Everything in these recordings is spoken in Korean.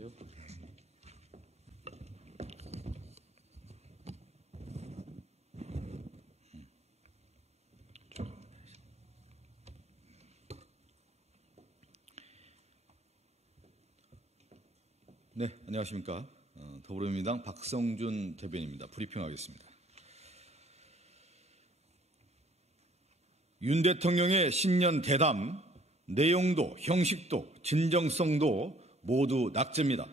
하세요. 네, 안녕하십니까. 더불어민주당 박성준 대변인입니다. 브리핑하겠습니다. 윤 대통령의 신년 대담, 내용도, 형식도, 진정성도 모두 낙제입니다.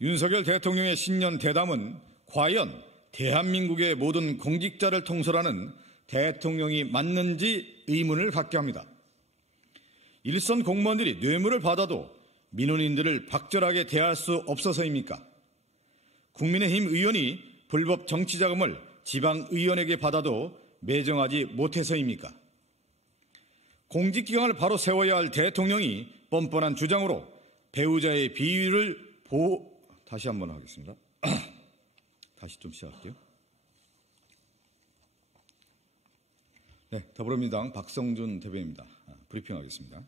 윤석열 대통령의 신년 대담은 과연 대한민국의 모든 공직자를 통솔하는 대통령이 맞는지 의문을 갖게 합니다. 일선 공무원들이 뇌물을 받아도 민원인들을 박절하게 대할 수 없어서입니까? 국민의힘 의원이 불법 정치자금을 지방의원에게 받아도 매정하지 못해서입니까? 공직기강을 바로 세워야 할 대통령이 뻔뻔한 주장으로 배우자의 비위를 다시 한번 하겠습니다. 다시 좀 시작할게요. 네, 더불어민주당 박성준 대변인입니다. 브리핑하겠습니다.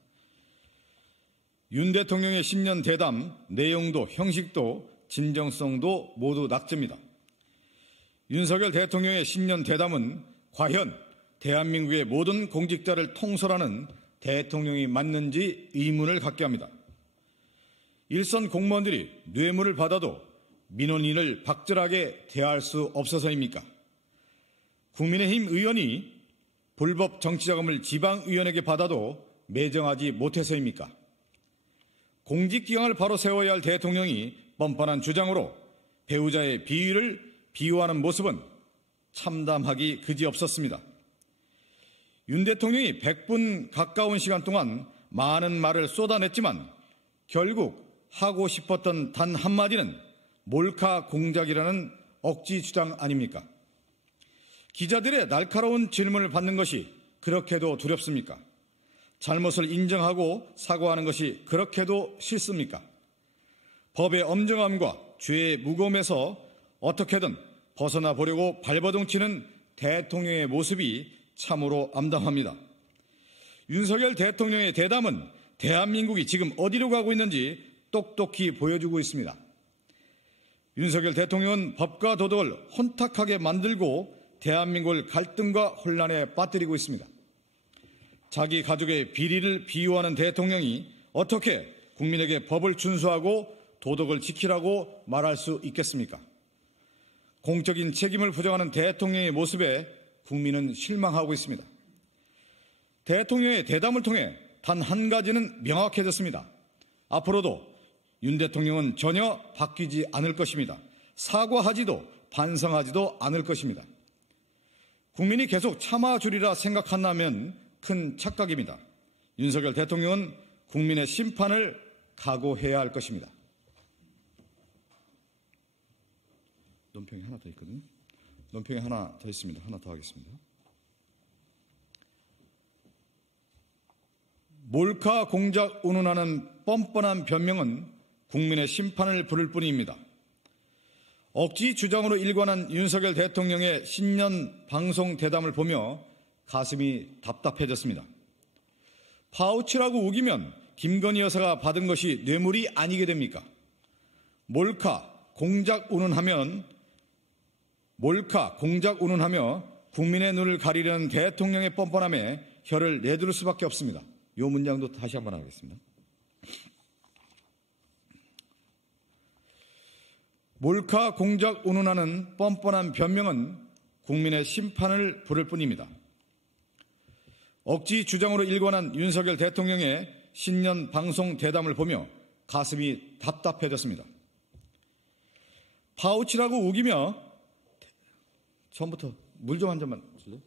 윤 대통령의 신년 대담, 내용도, 형식도, 진정성도 모두 낙제입니다. 윤석열 대통령의 신년 대담은 과연 대한민국의 모든 공직자를 통솔하는 대통령이 맞는지 의문을 갖게 합니다. 일선 공무원들이 뇌물을 받아도 민원인을 박절하게 대할 수 없어서입니까? 국민의힘 의원이 불법 정치자금을 지방의원에게 받아도 매정하지 못해서입니까? 공직기강을 바로 세워야 할 대통령이 뻔뻔한 주장으로 배우자의 비위를 비호하는 모습은 참담하기 그지없었습니다. 윤 대통령이 100분 가까운 시간 동안 많은 말을 쏟아냈지만 결국 하고 싶었던 단 한마디는 몰카 공작이라는 억지 주장 아닙니까? 기자들의 날카로운 질문을 받는 것이 그렇게도 두렵습니까? 잘못을 인정하고 사과하는 것이 그렇게도 싫습니까? 법의 엄정함과 죄의 무거움에서 어떻게든 벗어나 보려고 발버둥치는 대통령의 모습이 참으로 암담합니다. 윤석열 대통령의 대담은 대한민국이 지금 어디로 가고 있는지 똑똑히 보여주고 있습니다. 윤석열 대통령은 법과 도덕을 혼탁하게 만들고 대한민국을 갈등과 혼란에 빠뜨리고 있습니다. 자기 가족의 비리를 비호하는 대통령이 어떻게 국민에게 법을 준수하고 도덕을 지키라고 말할 수 있겠습니까? 공적인 책임을 부정하는 대통령의 모습에 국민은 실망하고 있습니다. 대통령의 대담을 통해 단 한 가지는 명확해졌습니다. 앞으로도 윤 대통령은 전혀 바뀌지 않을 것입니다. 사과하지도 반성하지도 않을 것입니다. 국민이 계속 참아주리라 생각한다면 큰 착각입니다. 윤석열 대통령은 국민의 심판을 각오해야 할 것입니다. 논평이 하나 더 있거든요. 논평이 하나 더 있습니다. 하나 더 하겠습니다. 몰카 공작 운운하는 뻔뻔한 변명은 국민의 심판을 부를 뿐입니다. 억지 주장으로 일관한 윤석열 대통령의 신년 방송 대담을 보며 가슴이 답답해졌습니다. 파우치라고 우기면 김건희 여사가 받은 것이 뇌물이 아니게 됩니까? 몰카 공작 운운하며 국민의 눈을 가리려는 대통령의 뻔뻔함에 혀를 내두를 수밖에 없습니다. 이 문장도 다시 한번 하겠습니다. 몰카 공작 운운하는 뻔뻔한 변명은 국민의 심판을 부를 뿐입니다. 억지 주장으로 일관한 윤석열 대통령의 신년 방송 대담을 보며 가슴이 답답해졌습니다. 파우치라고 우기며 처음부터 물 좀 한 잔만 줄래?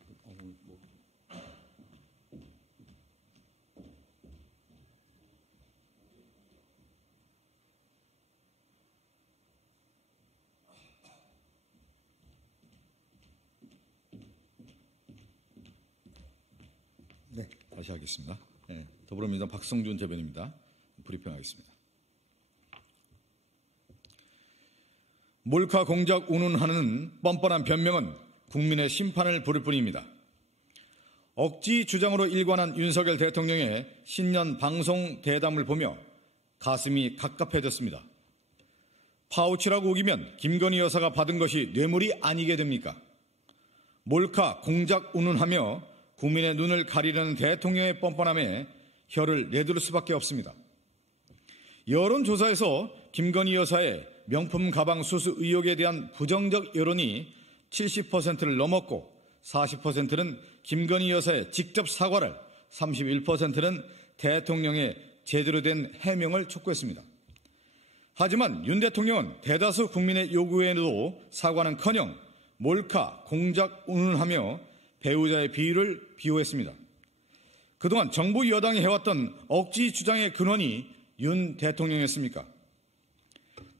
네, 다시 하겠습니다. 네, 더불어민주당 박성준 대변인입니다. 브리핑하겠습니다. 몰카 공작 운운하는 뻔뻔한 변명은 국민의 심판을 부를 뿐입니다. 억지 주장으로 일관한 윤석열 대통령의 신년 방송 대담을 보며 가슴이 갑갑해졌습니다. 파우치라고 우기면 김건희 여사가 받은 것이 뇌물이 아니게 됩니까? 몰카 공작 운운하며 국민의 눈을 가리려는 대통령의 뻔뻔함에 혀를 내두를 수밖에 없습니다. 여론조사에서 김건희 여사의 명품 가방 수수 의혹에 대한 부정적 여론이 70%를 넘었고 40%는 김건희 여사의 직접 사과를, 31%는 대통령의 제대로 된 해명을 촉구했습니다. 하지만 윤 대통령은 대다수 국민의 요구에도 사과는커녕 몰카, 공작 운운하며 배우자의 비위를 비호했습니다. 그동안 정부 여당이 해왔던 억지 주장의 근원이 윤 대통령이었습니까?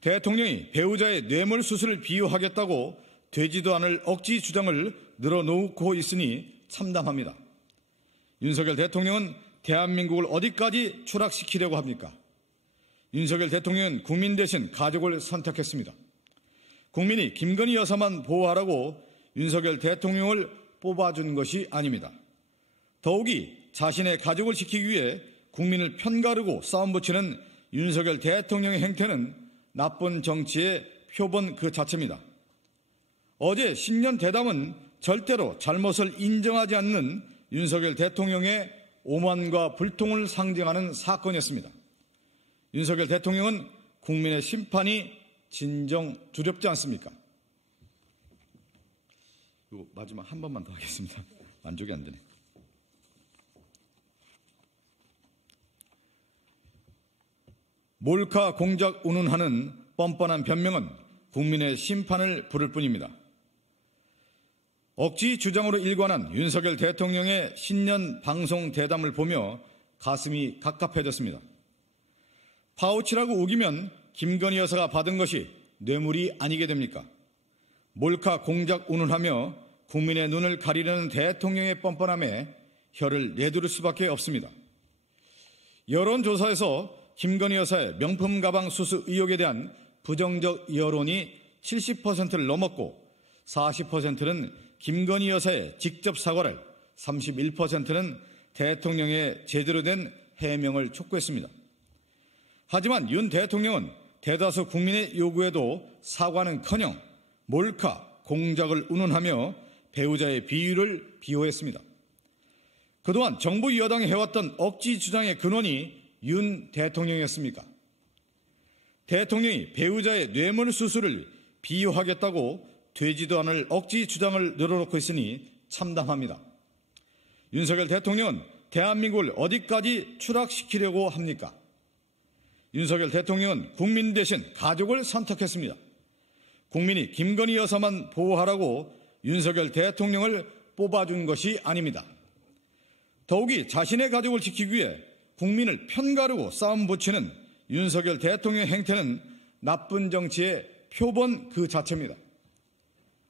대통령이 배우자의 뇌물 수술을 비호하겠다고 되지도 않을 억지 주장을 늘어놓고 있으니 참담합니다. 윤석열 대통령은 대한민국을 어디까지 추락시키려고 합니까? 윤석열 대통령은 국민 대신 가족을 선택했습니다. 국민이 김건희 여사만 보호하라고 윤석열 대통령을 뽑아준 것이 아닙니다. 더욱이 자신의 가족을 지키기 위해 국민을 편가르고 싸움 붙이는 윤석열 대통령의 행태는 나쁜 정치의 표본 그 자체입니다. 어제 신년 대담은 절대로 잘못을 인정하지 않는 윤석열 대통령의 오만과 불통을 상징하는 사건이었습니다. 윤석열 대통령은 국민의 심판이 진정 두렵지 않습니까? 이거 마지막 한 번만 더 하겠습니다. 만족이 안 되네. 몰카 공작 운운하는 뻔뻔한 변명은 국민의 심판을 부를 뿐입니다. 억지 주장으로 일관한 윤석열 대통령의 신년 방송 대담을 보며 가슴이 갑갑해졌습니다. 파우치라고 우기면 김건희 여사가 받은 것이 뇌물이 아니게 됩니까? 몰카 공작 운운하며 국민의 눈을 가리려는 대통령의 뻔뻔함에 혀를 내두를 수밖에 없습니다. 여론조사에서 김건희 여사의 명품 가방 수수 의혹에 대한 부정적 여론이 70%를 넘었고 40%는 김건희 여사의 직접 사과를, 31%는 대통령의 제대로 된 해명을 촉구했습니다. 하지만 윤 대통령은 대다수 국민의 요구에도 사과는커녕 몰카, 공작을 운운하며 배우자의 비위를 비호했습니다. 그동안 정부 여당이 해왔던 억지 주장의 근원이 윤 대통령이었습니까? 대통령이 배우자의 뇌물 수술을 비호하겠다고 되지도 않을 억지 주장을 늘어놓고 있으니 참담합니다. 윤석열 대통령은 대한민국을 어디까지 추락시키려고 합니까? 윤석열 대통령은 국민 대신 가족을 선택했습니다. 국민이 김건희 여사만 보호하라고 윤석열 대통령을 뽑아준 것이 아닙니다. 더욱이 자신의 가족을 지키기 위해 국민을 편가르고 싸움 붙이는 윤석열 대통령의 행태는 나쁜 정치의 표본 그 자체입니다.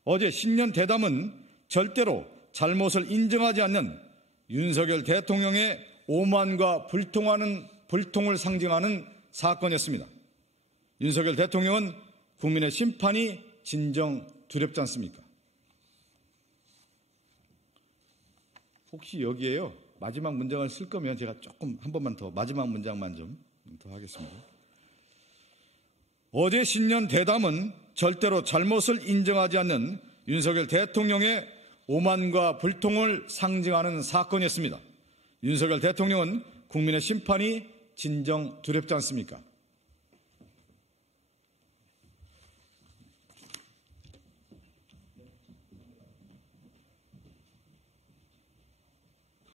어제 신년 대담은 절대로 잘못을 인정하지 않는 윤석열 대통령의 오만과 불통을 상징하는 사건이었습니다. 윤석열 대통령은 국민의 심판이 진정 두렵지 않습니까? 혹시 여기에요, 마지막 문장을 쓸 거면 제가 조금 한 번만 더, 마지막 문장만 좀 더 하겠습니다. 어제 신년 대담은 절대로 잘못을 인정하지 않는 윤석열 대통령의 오만과 불통을 상징하는 사건이었습니다. 윤석열 대통령은 국민의 심판이 진정 두렵지 않습니까?